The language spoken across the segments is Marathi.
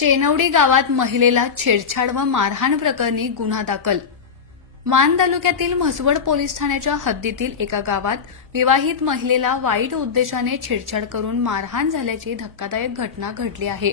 शेनवडी गावात महिलेला छेडछाड व मारहाण प्रकरणी गुन्हा दाखल। मान तालुक्यातील म्हसवड पोलीस ठाण्याच्या हद्दीतील एका गावात विवाहित महिलेला वाईट उद्देशाने छेडछाड करून मारहाण झाल्याची धक्कादायक घटना घडली आहे।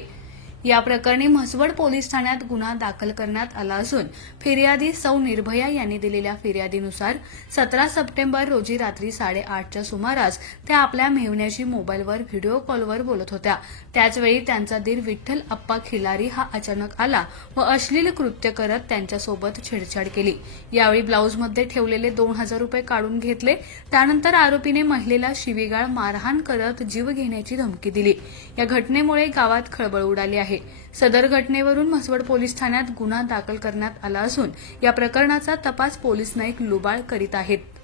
या प्रकरणी म्हसवड पोलीस ठाण्यात गुन्हा दाखल करण्यात आला असून फिर्यादी सौ निर्भया यांनी दिलेल्या फिर्यादीनुसार 17 सप्टेंबर रोजी रात्री 8:30च्या सुमारास त्या आपल्या मेहुण्याशी मोबाईलवर व्हिडिओ कॉलवर बोलत होत्या। त्याचवेळी त्यांचा दीर विठ्ठल अप्पा खिलारी हा अचानक आला व अश्लील कृत्य करत त्यांच्यासोबत छेडछाड केली। यावेळी ब्लाऊजमध्ये ठेवलेले 2000 रुपये काढून घेतले। त्यानंतर आरोपीने महिलेला शिवीगाळ मारहाण करत जीव घेण्याची धमकी दिली। या घटनेमुळे गावात खळबळ उडाली आहे। सदर घटनेवरून म्हसवड पोलीस ठाण्यात गुन्हा दाखल करण्यात आला असून या प्रकरणाचा तपास पोलीस नाईक लुबाळ करीत आहेत।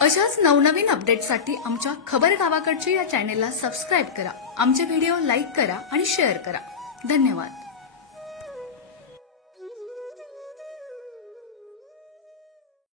अशाच नवनवीन अपडेट्ससाठी आमच्या खबर गावाकडची या चॅनेलला सबस्क्राइब करा। आमचे व्हिडिओ लाईक करा आणि शेअर करा। धन्यवाद।